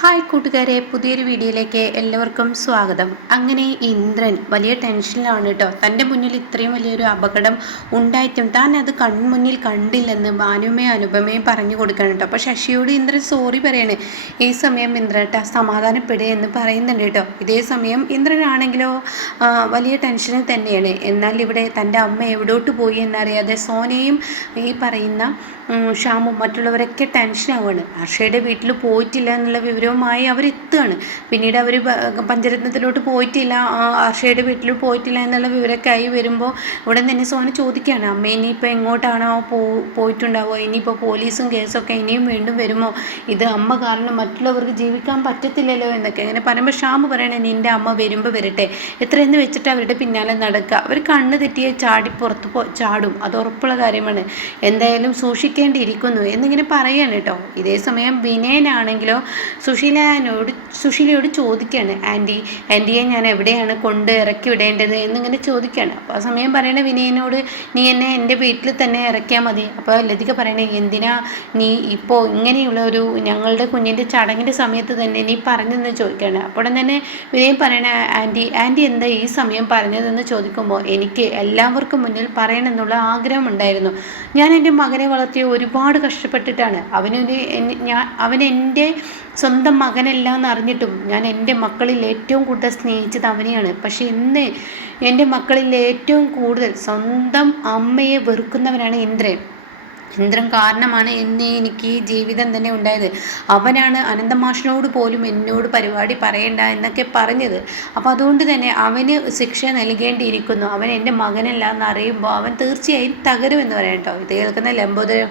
Hi കൂട്ടുകാരെ, പുതിയൊരു വീഡിയോയിലേക്ക് എല്ലാവർക്കും സ്വാഗതം. അങ്ങനെ ഇന്ദ്രൻ വലിയ ടെൻഷനിലാണ് കേട്ടോ. തൻ്റെ മുന്നിൽ ഇത്രയും വലിയൊരു അപകടം ഉണ്ടായിട്ടും താൻ അത് കൺമുന്നിൽ കണ്ടില്ലെന്ന് ഭാനുമയും അനുപമയും പറഞ്ഞു കൊടുക്കണം കേട്ടോ. അപ്പോൾ ശശിയോട് ഇന്ദ്രൻ സോറി പറയാണ്. ഈ സമയം ഇന്ദ്രട്ട സമാധാനപ്പെടുക എന്ന് പറയുന്നുണ്ട് കേട്ടോ. ഇതേ സമയം ഇന്ദ്രനാണെങ്കിലോ വലിയ ടെൻഷനിൽ തന്നെയാണ്. എന്നാൽ ഇവിടെ തൻ്റെ അമ്മ എവിടോട്ട് പോയി എന്നറിയാതെ സോനയും ഈ പറയുന്ന ഷാമും മറ്റുള്ളവരൊക്കെ ടെൻഷനാവുകയാണ്. ഹർഷയുടെ വീട്ടിൽ പോയിട്ടില്ല എന്നുള്ള വിവരവുമായി അവരെത്തുകയാണ്. പിന്നീട് അവർ പഞ്ചരത്നത്തിലോട്ട് പോയിട്ടില്ല, ഹർഷയുടെ വീട്ടിൽ പോയിട്ടില്ല എന്നുള്ള വിവരമൊക്കെ ആയി വരുമ്പോൾ ഉടൻ തന്നെ സോന ചോദിക്കുകയാണ്, അമ്മ ഇനിയിപ്പോൾ എങ്ങോട്ടാണോ പോയിട്ടുണ്ടാവുക, ഇനിയിപ്പോൾ പോലീസും കേസൊക്കെ ഇനിയും വീണ്ടും വരുമോ, ഇത് അമ്മ കാരണം മറ്റുള്ളവർക്ക് ജീവിക്കാൻ പറ്റത്തില്ലല്ലോ എന്നൊക്കെ. അങ്ങനെ പറയുമ്പോൾ ഷാമ് പറയണേ, നിൻ്റെ അമ്മ വരുമ്പോൾ വരട്ടെ, എത്രയെന്ന് വെച്ചിട്ട് അവരുടെ പിന്നാലെ നടക്കുക, അവർ കണ്ണ് തെറ്റിയെ ചാടി പുറത്ത് ചാടും, അത് ഉറപ്പുള്ള കാര്യമാണ്, എന്തായാലും സൂക്ഷിക്കേണ്ടിയിരിക്കുന്നു എന്നിങ്ങനെ പറയാണ് കേട്ടോ. ഇതേ സമയം വിനയനാണെങ്കിലോ സുശീലയോട് ചോദിക്കുകയാണ്, ആൻറ്റിയെ ഞാൻ എവിടെയാണ് കൊണ്ട് ഇറക്കി വിടേണ്ടത് എന്നിങ്ങനെ ചോദിക്കുകയാണ്. അപ്പോൾ ആ സമയം പറയണ വിനയനോട്, നീ എന്നെ എൻ്റെ വീട്ടിൽ തന്നെ ഇറക്കിയാൽ മതി. അപ്പോൾ ലതിക പറയണേ, എന്തിനാ നീ ഇപ്പോൾ ഇങ്ങനെയുള്ള ഒരു ഞങ്ങളുടെ കുഞ്ഞിൻ്റെ ചടങ്ങിൻ്റെ സമയത്ത് തന്നെ നീ പറഞ്ഞതെന്ന് ചോദിക്കുകയാണ്. അപ്പോൾ തന്നെ വിനയൻ പറയണ, ആൻറ്റി എന്താ ഈ സമയം പറഞ്ഞതെന്ന് ചോദിക്കുമ്പോൾ, എനിക്ക് എല്ലാവർക്കും മുന്നിൽ പറയണമെന്നുള്ള ആഗ്രഹമുണ്ടായിരുന്നു. ഞാൻ എൻ്റെ മകനെ വളർത്തിയ ഒരുപാട് കഷ്ടപ്പെട്ടിട്ടാണ്. അവൻ എൻ്റെ സ്വന്തം മകനല്ല എന്നറിഞ്ഞിട്ടും ഞാൻ എൻ്റെ മക്കളിൽ ഏറ്റവും കൂടുതൽ സ്നേഹിച്ചത് അവനെയാണ്. പക്ഷെ ഇന്ന് എൻ്റെ മക്കളിൽ ഏറ്റവും കൂടുതൽ സ്വന്തം അമ്മയെ വെറുക്കുന്നവനാണ് ഇന്ദ്രൻ കാരണമാണ് ഇന്ന് എനിക്ക് ഈ ജീവിതം തന്നെ ഉണ്ടായത്. അവനാണ് അനന്തമാഷിനോട് പോലും എന്നോട് പരിപാടി പറയണ്ട എന്നൊക്കെ പറഞ്ഞത്. അപ്പോൾ അതുകൊണ്ട് തന്നെ അവന് ശിക്ഷ നൽകേണ്ടിയിരിക്കുന്നു. അവൻ എൻ്റെ മകനല്ല എന്നറിയുമ്പോൾ അവൻ തീർച്ചയായും തകരുമെന്ന് പറയാം കേട്ടോ. ഇത് കേൾക്കുന്ന ലംബോദരൻ,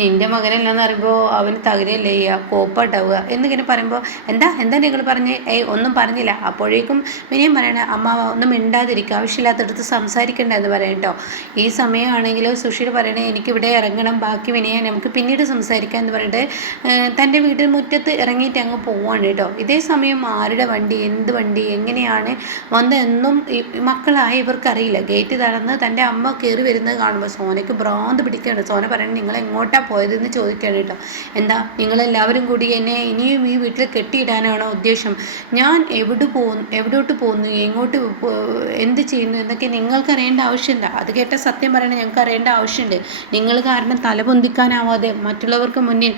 നിൻ്റെ മകനല്ല എന്നറിയുമ്പോൾ അവന് തകരല്ലേ ചെയ്യുക, കോപ്പാട്ടാവുക എന്നിങ്ങനെ പറയുമ്പോൾ, എന്താ നിങ്ങൾ പറഞ്ഞ്? ഒന്നും പറഞ്ഞില്ല. അപ്പോഴേക്കും വിനയം പറയണേ, അമ്മ ഒന്നും മിണ്ടാതിരിക്കുക, ആവശ്യമില്ലാത്തടത്ത് സംസാരിക്കണ്ട എന്ന് പറയാം കേട്ടോ. ഈ സമയമാണെങ്കിലും സുഷീൽ പറയണേ, എനിക്കിവിടെ ഇറങ്ങണം, ബാക്കി വിനയാൻ നമുക്ക് പിന്നീട് സംസാരിക്കാം എന്ന് പറഞ്ഞിട്ട് തൻ്റെ വീട്ടിൽ മുറ്റത്ത് ഇറങ്ങിയിട്ട് അങ്ങ് പോവാണ് കേട്ടോ. ഇതേ സമയം ആരുടെ വണ്ടി, എന്ത് വണ്ടി, എങ്ങനെയാണ് വന്നതെന്നും മക്കളായ ഇവർക്കറിയില്ല. ഗേറ്റ് തടന്ന് തൻ്റെ അമ്മ കയറി വരുന്നത് കാണുമ്പോൾ സോനയ്ക്ക് ഭ്രാന്ത് പിടിക്കുകയാണ്. സോന പറയുന്നത്, നിങ്ങൾ എങ്ങോട്ടാണ് പോയതെന്ന് ചോദിക്കുകയാണ് കേട്ടോ. എന്താ നിങ്ങളെല്ലാവരും കൂടി എന്നെ ഇനിയും ഈ വീട്ടിൽ കെട്ടിയിടാനാണോ ഉദ്ദേശം? ഞാൻ എവിടോട്ട് പോകുന്നു, എങ്ങോട്ട് എന്ത് ചെയ്യുന്നു എന്നൊക്കെ നിങ്ങൾക്ക് അറിയേണ്ട ആവശ്യമില്ല. അത് കേട്ട സത്യം പറയണേ, ഞങ്ങൾക്ക് അറിയേണ്ട ആവശ്യമുണ്ട്. നിങ്ങൾ കാരണം തലപൊന്തിക്കാനാവാതെ മറ്റുള്ളവർക്ക് മുന്നിൽ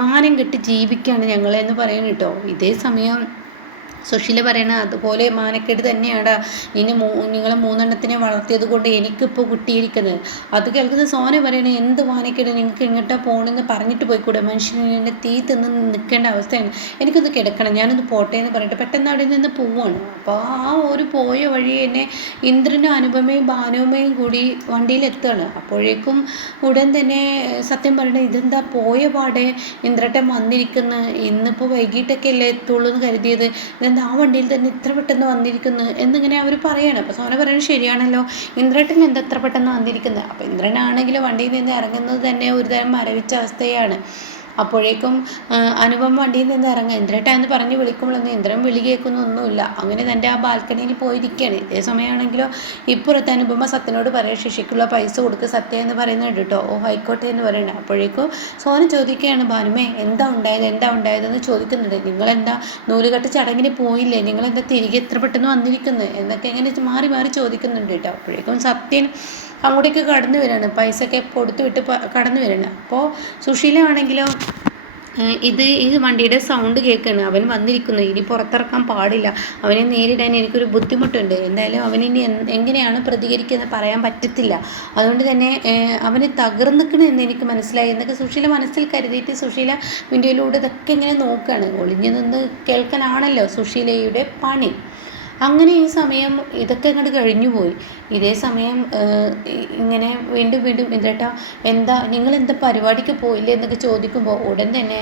മാനം കെട്ടി ജീവിക്കുകയാണ് ഞങ്ങളെന്ന് പറയുന്നു കേട്ടോ. ഇതേ സമയം സുശീല പറയണ, അതുപോലെ മാനക്കേട് തന്നെയാണ് നിങ്ങളെ മൂന്നെണ്ണത്തിനെ വളർത്തിയത് കൊണ്ട് എനിക്കിപ്പോൾ കിട്ടിയിരിക്കുന്നത്. അത് കേൾക്കുന്ന സോന പറയണേ, എന്ത് മാനക്കേട്, നിങ്ങൾക്ക് എങ്ങോട്ടാ പോകണമെന്ന് പറഞ്ഞിട്ട് പോയിക്കൂടെ, മനുഷ്യനെ തീ തിന്ന് നിൽക്കേണ്ട അവസ്ഥയാണ്, എനിക്കൊന്ന് കിടക്കണം, ഞാനൊന്ന് പോട്ടെ എന്ന് പറഞ്ഞിട്ട് പെട്ടെന്ന് അവിടെ നിന്ന് പോവുകയാണ്. അപ്പോൾ ആ ഒരു പോയ വഴി എന്നെ ഇന്ദ്രനും അനുപമയും ഭാനുമയും കൂടി വണ്ടിയിലെത്തുകയാണ്. അപ്പോഴേക്കും ഉടൻ തന്നെ സത്യം പറയണേ, ഇതെന്താ പോയ പാടെ ഇന്ദ്രട്ടൻ വന്നിരിക്കുന്നു, ഇന്നിപ്പോൾ വൈകിട്ടൊക്കെ അല്ലേ എത്തുള്ളൂ എന്ന് കരുതിയത്, ആ വണ്ടിയിൽ തന്നെ ഇത്ര പെട്ടെന്ന് വന്നിരിക്കുന്നു എന്നിങ്ങനെ അവർ പറയണം. അപ്പോൾ സോന പറയുന്നത് ശരിയാണല്ലോ, ഇന്ദ്രേട്ടൻ എന്താ എത്ര പെട്ടെന്ന് വന്നിരിക്കുന്നത്? അപ്പോൾ ഇന്ദ്രനാണെങ്കിൽ വണ്ടിയിൽ നിന്ന് ഇറങ്ങുന്നത് തന്നെ ഒരുതരം മരവിച്ച അവസ്ഥയാണ്. അപ്പോഴേക്കും അനുപമ വണ്ടിയിൽ നിന്ന് ഇറങ്ങുക, ഇന്ദ്രേട്ട എന്ന് പറഞ്ഞ് വിളിക്കുമ്പോഴൊന്നും ഇന്ദ്രൻ വിളി കേൾക്കുന്നൊന്നുമില്ല. അങ്ങനെ തൻ്റെ ആ ബാൽക്കണിയിൽ പോയിരിക്കുകയാണ്. ഇതേ സമയമാണെങ്കിലോ ഇപ്പുറത്ത് അനുപമ സത്യനോട് പറയാം, ശശിക്കുള്ള പൈസ കൊടുക്കുക സത്യം എന്ന് പറയുന്നുണ്ട് കേട്ടോ. ആയിക്കോട്ടെ എന്ന് പറയണം. അപ്പോഴേക്കും സോന ചോദിക്കുകയാണ്, ഭാനുമേ എന്താ ഉണ്ടായതെന്ന് ചോദിക്കുന്നുണ്ട്. നിങ്ങളെന്താ നൂലുകെട്ട് ചടങ്ങിന് പോയില്ലേ, നിങ്ങളെന്താ തിരികെ എത്ര പെട്ടെന്ന് വന്നിരിക്കുന്നത് എന്നൊക്കെ ഇങ്ങനെ മാറി മാറി ചോദിക്കുന്നുണ്ട് കേട്ടോ. അപ്പോഴേക്കും സത്യൻ അങ്ങോട്ടേക്ക് കടന്നു വരികയാണ്, പൈസ ഒക്കെ കൊടുത്തു വിട്ട് കടന്നു വരികയാണ്. അപ്പോൾ സുശീല ആണെങ്കിലോ ഈ വണ്ടിയുടെ സൗണ്ട് കേൾക്കുകയാണ്, അവൻ വന്നിരിക്കുന്നു, ഇനി പുറത്തിറക്കാൻ പാടില്ല, അവനെ നേരിടാൻ എനിക്കൊരു ബുദ്ധിമുട്ടുണ്ട്, എന്തായാലും അവനിനി എങ്ങനെയാണ് പ്രതികരിക്കുന്നത് പറയാൻ പറ്റത്തില്ല, അതുകൊണ്ട് തന്നെ അവന് തകർന്നിക്കണമെന്ന് എനിക്ക് മനസ്സിലായി എന്നൊക്കെ സുശീല മനസ്സിൽ കരുതിയിട്ട് സുശീല വിൻഡോയിലൂടെ ഇതൊക്കെ ഇങ്ങനെ നോക്കുകയാണ്. ഒളിഞ്ഞു നിന്ന് കേൾക്കാനാണല്ലോ സുശീലയുടെ പണി. അങ്ങനെ ഈ സമയം ഇതൊക്കെ അങ്ങോട്ട് കഴിഞ്ഞു പോയി. ഇതേ സമയം ഇങ്ങനെ വീണ്ടും ഇന്ദ്രേട്ടാ നിങ്ങളെന്താ പരിപാടിക്ക് പോയില്ലേ എന്നൊക്കെ ചോദിക്കുമ്പോൾ ഉടൻ തന്നെ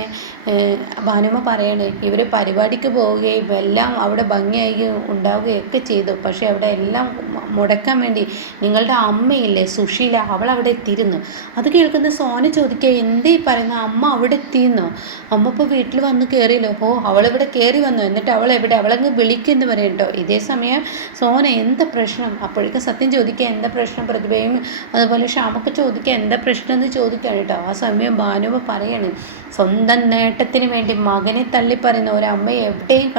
ഭാനുമ പറയണേ, ഇവർ പരിപാടിക്ക് പോവുകയും എല്ലാം അവിടെ ഭംഗിയായി ഉണ്ടാവുകയൊക്കെ ചെയ്തു, പക്ഷേ അവിടെ എല്ലാം മുടക്കാൻ വേണ്ടി നിങ്ങളുടെ അമ്മയില്ലേ സുശീല, അവളവിടെ എത്തിയിരുന്നു. അത് കേൾക്കുന്ന സോന ചോദിക്കുക, എന്തേ പറയുന്ന, അമ്മ അവിടെ എത്തിയെന്നോ? അമ്മ ഇപ്പോൾ വീട്ടിൽ വന്ന് കയറിയല്ലോ. ഓ, അവളിവിടെ കയറി വന്നു, എന്നിട്ട് അവൾ എവിടെ, അവളങ്ങ് വിളിക്കുമെന്ന് പറയും കേട്ടോ. ഇതേ സമയം സോന എന്താ പ്രശ്നം, അപ്പോഴേക്കും സത്യം ചോദിക്കുക എന്താ പ്രശ്നം, പ്രതിഭയും അതുപോലെ ക്ഷാമൊക്കെ ചോദിക്കുക എന്താ പ്രശ്നം എന്ന് ചോദിക്കുകയാണ് കേട്ടോ. ആ സമയം ഭാനുവ പറയാണ്, സ്വന്തം നേട്ടത്തിന് വേണ്ടി മകനെ തള്ളിപ്പറയുന്ന ഒരമ്മയെ എവിടെയും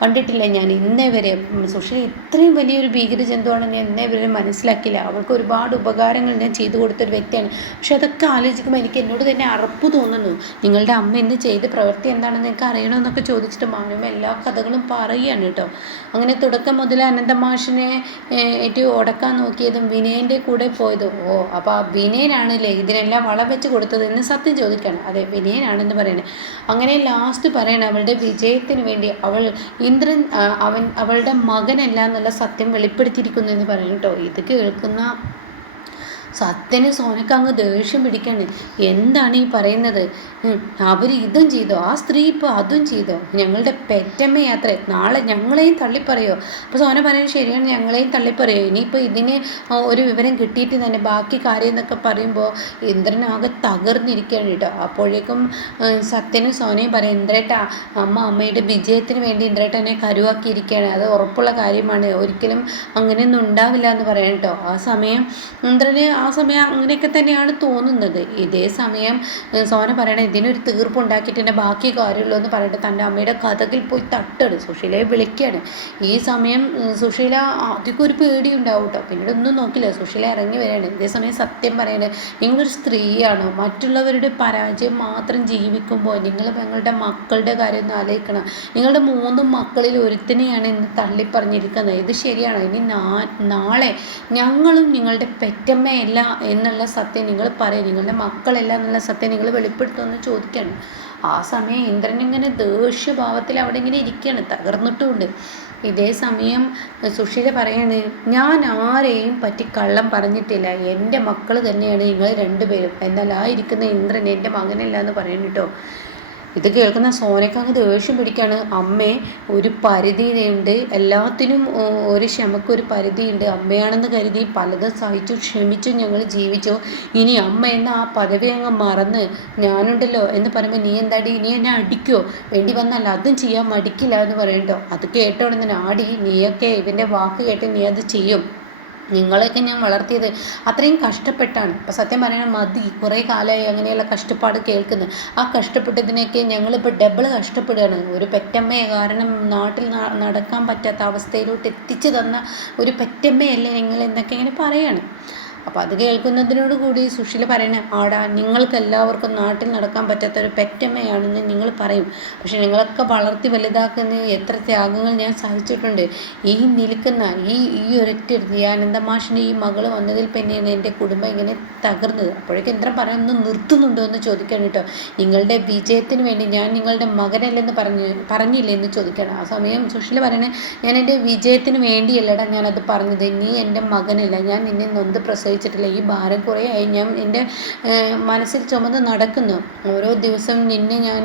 കണ്ടിട്ടില്ല ഞാൻ ഇന്നേ വരെ. സുശീല ഇത്രയും വലിയൊരു ഭീകര ജന്തുവാണെന്ന് ഞാൻ ഇന്നേ വരെ മനസ്സിലാക്കിയില്ല. അവൾക്ക് ഒരുപാട് ഉപകാരങ്ങൾ ഞാൻ ചെയ്തു കൊടുത്തൊരു വ്യക്തിയാണ്. പക്ഷെ അതൊക്കെ ആലോചിക്കുമ്പോൾ എനിക്ക് എന്നോട് തന്നെ അറപ്പ് തോന്നുന്നു. നിങ്ങളുടെ അമ്മ ഇന്ന് ചെയ്ത പ്രവൃത്തി എന്താണെന്ന് നിങ്ങൾക്ക് അറിയണമെന്നൊക്കെ ചോദിച്ചിട്ട് ഭാനുവ എല്ലാ കഥകളും പറയുകയാണ് കേട്ടോ. അങ്ങനെ തുടക്കം മുതൽ അനന്തമാഷിനെ ഉടക്കാൻ നോക്കിയതും വിനയൻ്റെ കൂടെ പോയതും. ഓ, അപ്പോൾ ആ വിനയനാണല്ലേ ഇതിനെല്ലാം വളം വെച്ച് കൊടുത്തത് എന്ന് സത്യം ചോദിക്കുകയാണ്. അതെ, വിനയനാണെന്ന് പറയുന്നത്. അങ്ങനെ ലാസ്റ്റ് പറയണ അവളുടെ വിജയത്തിന് വേണ്ടി ഇന്ദ്രൻ അവളുടെ മകനല്ല എന്നുള്ള സത്യം വെളിപ്പെടുത്തിയിരിക്കുന്നു എന്ന് പറയും കേട്ടോ. ഇത് കേൾക്കുന്ന സത്യന് സോനക്ക് അങ്ങ് ദേഷ്യം പിടിക്കാണ്. എന്താണ് ഈ പറയുന്നത്? അവർ ഇതും ചെയ്തോ, ആ സ്ത്രീ ഇപ്പോൾ അതും ചെയ്തോ, ഞങ്ങളുടെ പെറ്റമ്മയാത്രേ, നാളെ ഞങ്ങളെയും തള്ളിപ്പറയോ? അപ്പോൾ സോന പറയുന്നത് ശരിയാണ്, ഞങ്ങളെയും തള്ളിപ്പറയോ? ഇനിയിപ്പോൾ ഇതിന് ഒരു വിവരം കിട്ടിയിട്ട് തന്നെ ബാക്കി കാര്യം എന്നൊക്കെ പറയുമ്പോൾ ഇന്ദ്രനാകെ തകർന്നിരിക്കുകയാണ് കേട്ടോ. അപ്പോഴേക്കും സത്യനും സോനയും പറയും, ഇന്ദ്രേട്ടാ, അമ്മയുടെ വിജയത്തിന് വേണ്ടി ഇന്ദ്രേട്ടനെ കരുവാക്കിയിരിക്കുകയാണ്, അത് ഉറപ്പുള്ള കാര്യമാണ്, ഒരിക്കലും അങ്ങനെയൊന്നും ഉണ്ടാവില്ല എന്ന് പറയാം കേട്ടോ. ആ സമയം ഇന്ദ്രന് അങ്ങനെയൊക്കെ തന്നെയാണ് തോന്നുന്നത്. ഇതേ സമയം സോന പറയണേ, ഇതിനൊരു തീർപ്പുണ്ടാക്കിയിട്ട് തന്നെ ബാക്കി കാര്യമുള്ളൂ എന്ന് പറഞ്ഞിട്ട് തൻ്റെ അമ്മയുടെ കഥകിൽ പോയി തട്ടാണ്, സുശീലയെ വിളിക്കുകയാണ്. ഈ സമയം സുശീല അധികം ഒരു പേടിയുണ്ടാവും കേട്ടോ. പിന്നീട് ഒന്നും നോക്കില്ല, സുശീല ഇറങ്ങി വരികയാണ്. ഇതേ സമയം സത്യം പറയണേ, നിങ്ങളൊരു സ്ത്രീയാണോ? മറ്റുള്ളവരുടെ പരാജയം മാത്രം ജീവിക്കുമ്പോൾ നിങ്ങളുടെ മക്കളുടെ കാര്യം ഒന്ന് ആലോചിക്കണം. നിങ്ങളുടെ 3 മക്കളിൽ ഒരുത്തിനെയാണ് ഇന്ന് തള്ളിപ്പറഞ്ഞിരിക്കുന്നത്. ഇത് ശരിയാണോ? ഇനി നാളെ ഞങ്ങളും നിങ്ങളുടെ പെറ്റമ്മയല്ല എന്നുള്ള സത്യം നിങ്ങൾ പറയും, നിങ്ങളുടെ മക്കളല്ല എന്നുള്ള സത്യം നിങ്ങൾ വെളിപ്പെടുത്തുമെന്ന് ചോദിക്കുകയാണ്. ആ സമയം ഇന്ദ്രൻ ഇങ്ങനെ ദേഷ്യഭാവത്തിൽ അവിടെ ഇങ്ങനെ ഇരിക്കുകയാണ്, തകർന്നിട്ടുമുണ്ട്. ഇതേ സമയം സുശീല പറയാണ്, ഞാൻ ആരെയും പറ്റി കള്ളം പറഞ്ഞിട്ടില്ല, എൻ്റെ മക്കൾ തന്നെയാണ് നിങ്ങൾ 2 പേരും. എന്നാൽ ആ ഇരിക്കുന്ന ഇന്ദ്രൻ എൻ്റെ മകനല്ല എന്ന് പറയുന്നു കേട്ടോ. ഇത് കേൾക്കുന്ന സോനയ്ക്ക് അങ്ങ് ദേഷ്യം പിടിക്കുകയാണ്. അമ്മേ, ഒരു പരിധിയുണ്ട്, എല്ലാത്തിനും ഒരു ക്ഷമക്കൊരു പരിധിയുണ്ട്. അമ്മയാണെന്ന് കരുതി പലതും സഹിച്ചു ക്ഷമിച്ചു ഞങ്ങൾ ജീവിച്ചു. ഇനി അമ്മ എന്ന ആ പദവി അങ്ങ് മറന്ന് ഞാനുണ്ടല്ലോ എന്ന് പറയുമ്പോൾ നീ എന്താടി, നീ എന്നെ അടിക്കോ? വേണ്ടി വന്നാൽ അതും ചെയ്യാൻ മടിക്കില്ല എന്ന് പറയട്ടോ. അത് കേട്ടോടെ തന്നെ ആടി, നീയൊക്കെ ഇവൻ്റെ വാക്ക് കേട്ട് നീ അത് ചെയ്യും. നിങ്ങളെയൊക്കെ ഞാൻ വളർത്തിയത് അത്രയും കഷ്ടപ്പെട്ടാണ്. അപ്പോൾ സത്യം പറയണം, മതി, കുറേ കാലമായി അങ്ങനെയുള്ള കഷ്ടപ്പാട് കേൾക്കുന്നത്. ആ കഷ്ടപ്പെട്ടതിനൊക്കെ ഞങ്ങളിപ്പോൾ ഡബിൾ കഷ്ടപ്പെടുകയാണ്. ഒരു പെറ്റമ്മയെ കാരണം നാട്ടിൽ നടക്കാൻ പറ്റാത്ത അവസ്ഥയിലോട്ട് എത്തിച്ചു തന്ന ഒരു പെറ്റമ്മയല്ലേ നിങ്ങൾ എന്നൊക്കെ ഇങ്ങനെ പറയാണ്. അപ്പോൾ അത് കേൾക്കുന്നതിനോട് കൂടി സുശീല പറയണേ, ആടാ, നിങ്ങൾക്ക് എല്ലാവർക്കും നാട്ടിൽ നടക്കാൻ പറ്റാത്തൊരു പെറ്റമ്മയാണെന്ന് നിങ്ങൾ പറയും. പക്ഷെ നിങ്ങളൊക്കെ വളർത്തി വലുതാക്കുന്ന എത്ര ത്യാഗങ്ങൾ ഞാൻ സഹിച്ചിട്ടുണ്ട്. ഈ നിൽക്കുന്ന ഈ ഒരൊറ്റ ആനന്ദമാഷിൻ്റെ ഈ മകൾ വന്നതിൽ പിന്നെയാണ് എൻ്റെ കുടുംബം ഇങ്ങനെ തകർന്നത്. അപ്പോഴേക്കും ഇന്ദ്രൻ പറയുന്നത് നിർത്തുന്നുണ്ടോ എന്ന് ചോദിക്കണം കേട്ടോ. നിങ്ങളുടെ വിജയത്തിന് വേണ്ടി ഞാൻ നിങ്ങളുടെ മകനല്ലെന്ന് പറഞ്ഞില്ലേ എന്ന് ചോദിക്കണം. ആ സമയം സുശീല പറയണേ, ഞാൻ എൻ്റെ വിജയത്തിന് വേണ്ടിയല്ലടാ ഞാനത് പറഞ്ഞത്, നീ എൻ്റെ മകനല്ല, ഞാൻ നിന്നെ നൊന്ത് പ്രസവിച്ചിട്ടില്ല. ഈ ഭാരം കുറേ ആയി ഞാൻ എൻ്റെ മനസ്സിൽ ചുമന്ന് നടക്കുന്നു. ഓരോ ദിവസം നിന്നെ ഞാൻ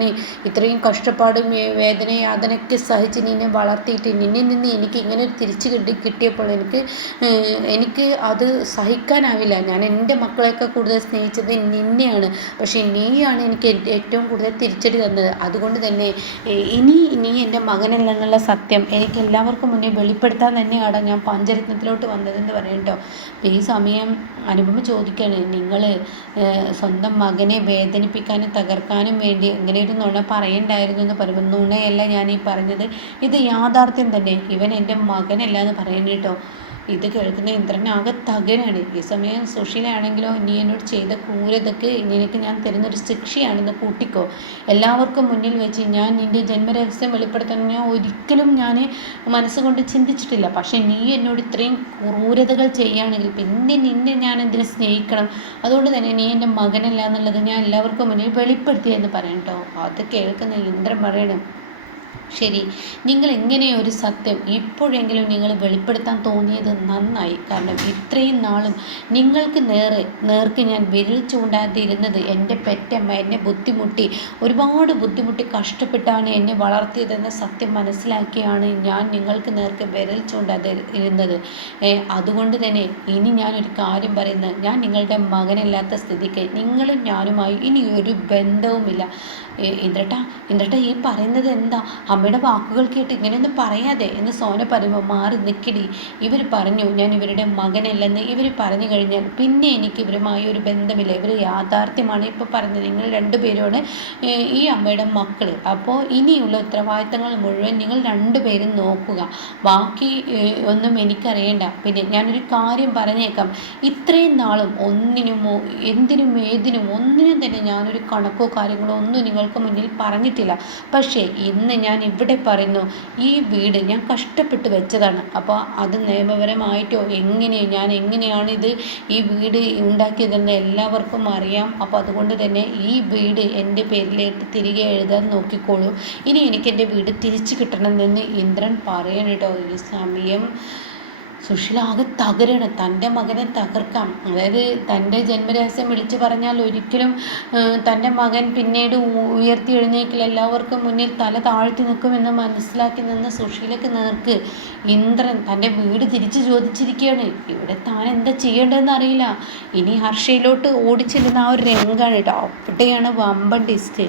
ഇത്രയും കഷ്ടപ്പാടും വേദന യാതനയൊക്കെ സഹിച്ച് നിന്നെ വളർത്തിയിട്ട് നിന്നിൽ നിന്ന് എനിക്ക് ഇങ്ങനെ ഒരു തിരിച്ചു കിട്ടിയപ്പോൾ എനിക്ക് അത് സഹിക്കാനാവില്ല. ഞാൻ എൻ്റെ മക്കളെയൊക്കെ കൂടുതൽ സ്നേഹിച്ചത് നിന്നെയാണ്, പക്ഷേ നീയാണ് എനിക്ക് ഏറ്റവും കൂടുതൽ തിരിച്ചടി തന്നത്. അതുകൊണ്ട് തന്നെ ഇനി നീ എൻ്റെ മകനല്ലെന്നുള്ള സത്യം എനിക്ക് എല്ലാവർക്കും മുന്നേ വെളിപ്പെടുത്താൻ തന്നെയാണ് ഞാൻ പഞ്ചരത്നത്തിലോട്ട് വന്നതെന്ന് പറയട്ടോ. ഈ സമയം അനുപമ ചോദിക്കുകയാണ്, നിങ്ങൾ സ്വന്തം മകനെ വേദനിപ്പിക്കാനും തകർക്കാനും വേണ്ടി ഇങ്ങനെ ഒരു നുണ പറയണ്ടായിരുന്നു എന്ന് പറയുമ്പോൾ, നുണയല്ല ഞാൻ ഈ പറഞ്ഞത്, ഇത് യാഥാർത്ഥ്യം തന്നെ, ഇവൻ എൻ്റെ മകനല്ല എന്ന് പറയുന്നു കേട്ടോ. ഇത് കേൾക്കുന്ന ഇന്ദ്രനാകെ തകരാണ്. ഈ സമയം സുശീലയാണെങ്കിലോ, നീ എന്നോട് ചെയ്ത ക്രൂരതയ്ക്ക് നിനക്ക് ഞാൻ തരുന്നൊരു ശിക്ഷയാണെന്ന് കൂട്ടിക്കോ. എല്ലാവർക്കും മുന്നിൽ വെച്ച് ഞാൻ നിൻ്റെ ജന്മരഹസ്യം വെളിപ്പെടുത്താൻ ഞാൻ ഒരിക്കലും മനസ്സുകൊണ്ട് ചിന്തിച്ചിട്ടില്ല. പക്ഷേ നീ എന്നോട് ഇത്രയും ക്രൂരതകൾ ചെയ്യുകയാണെങ്കിൽ പിന്നെ നിന്നെ ഞാൻ എന്തിനു സ്നേഹിക്കണം? അതുകൊണ്ട് തന്നെ നീ എൻ്റെ മകനല്ല എന്നുള്ളത് ഞാൻ എല്ലാവർക്കും മുന്നിൽ വെളിപ്പെടുത്തിയെന്ന് പറയണം കേട്ടോ. അത് കേൾക്കുന്ന ഇന്ദ്രൻ പറയണം, ശരി, നിങ്ങൾ ഇങ്ങനെ ഒരു സത്യം ഇപ്പോഴെങ്കിലും നിങ്ങൾ വെളിപ്പെടുത്താൻ തോന്നിയത് നന്നായി. കാരണം ഇത്രയും നാളും നിങ്ങൾക്ക് നേർക്ക് ഞാൻ വിരൽ ചൂണ്ടാതിരുന്നത് എൻ്റെ പെറ്റമ്മ എന്നെ ബുദ്ധിമുട്ടി, ഒരുപാട് ബുദ്ധിമുട്ടി കഷ്ടപ്പെട്ടാണ് എന്നെ വളർത്തിയതെന്ന സത്യം മനസ്സിലാക്കിയാണ് ഞാൻ നിങ്ങൾക്ക് നേർക്ക് വിരൽ ചൂണ്ടാതെ ഇരുന്നത്. അതുകൊണ്ട് തന്നെ ഇനി ഞാനൊരു കാര്യം പറയുന്നത്, ഞാൻ നിങ്ങളുടെ മകനല്ലാത്ത സ്ഥിതിക്ക് നിങ്ങളും ഞാനുമായി ഇനി ഒരു ബന്ധവുമില്ല. ഇന്ദ്രട്ട ഈ പറയുന്നത് എന്താ? അമ്മയുടെ വാക്കുകൾ കേട്ട് ഇങ്ങനെയൊന്നും പറയാതെ എന്ന് സോന പറയുമ്പോൾ, മാറി നിൽക്കടി, ഇവർ പറഞ്ഞു ഞാൻ ഇവരുടെ മകനല്ലെന്ന്. ഇവർ പറഞ്ഞു കഴിഞ്ഞാൽ പിന്നെ എനിക്ക് ഇവരുമായി ഒരു ബന്ധമില്ല. ഇവർ യാഥാർത്ഥ്യമാണ് ഇപ്പോൾ പറഞ്ഞത്. നിങ്ങൾ രണ്ടുപേരുമാണ് ഈ അമ്മയുടെ മക്കൾ. അപ്പോൾ ഇനിയുള്ള ഉത്തരവാദിത്തങ്ങൾ മുഴുവൻ നിങ്ങൾ രണ്ടുപേരും നോക്കുക. ബാക്കി ഒന്നും എനിക്കറിയണ്ട. പിന്നെ ഞാനൊരു കാര്യം പറഞ്ഞേക്കാം, ഇത്രയും നാളും എന്തിനും ഏതിനും ഒന്നിനും തന്നെ ഞാനൊരു കണക്കോ കാര്യങ്ങളോ ഒന്നും നിങ്ങൾക്ക് മുന്നിൽ പറഞ്ഞിട്ടില്ല. പക്ഷേ ഇന്ന് ഞാൻ ഇവിടെ പറയുന്നു, ഈ വീട് ഞാൻ കഷ്ടപ്പെട്ട് വെച്ചതാണ്. അപ്പോൾ അത് നിയമപരമായിട്ടോ ഞാൻ എങ്ങനെയാണ് ഈ വീട് ഉണ്ടാക്കിയതെന്ന് എല്ലാവർക്കും അറിയാം. അപ്പോൾ അതുകൊണ്ട് തന്നെ ഈ വീട് എൻ്റെ പേരിലേക്ക് തിരികെ എഴുതാൻ നോക്കിക്കോളൂ. ഇനി എനിക്ക് എൻ്റെ വീട് തിരിച്ചു കിട്ടണമെന്ന് ഇന്ദ്രൻ പറയണം കേട്ടോ. ഈ സമയം സുശീല ആകെ തകരാണ്. തൻ്റെ മകനെ തകർക്കാം, അതായത് തൻ്റെ ജന്മരഹസ്യം വിളിച്ചു പറഞ്ഞാൽ ഒരിക്കലും തൻ്റെ മകൻ പിന്നീട് ഉയർത്തി എഴുന്നേക്കില്ല, എല്ലാവർക്കും മുന്നിൽ തല താഴ്ത്തി നിൽക്കുമെന്ന് മനസ്സിലാക്കി നിന്ന് സുശീലയ്ക്ക് നേർക്ക് ഇന്ദ്രൻ തൻ്റെ വീട് തിരിച്ചു ചോദിച്ചിരിക്കുകയാണ്. ഇവിടെ താൻ എന്താ ചെയ്യേണ്ടതെന്ന് അറിയില്ല. ഇനി ഹർഷയിലോട്ട് ഓടിച്ചിരുന്ന ആ ഒരു രംഗമാണ് കേട്ടോ. അവിടെയാണ് വമ്പൻ ടിസ്റ്റ്.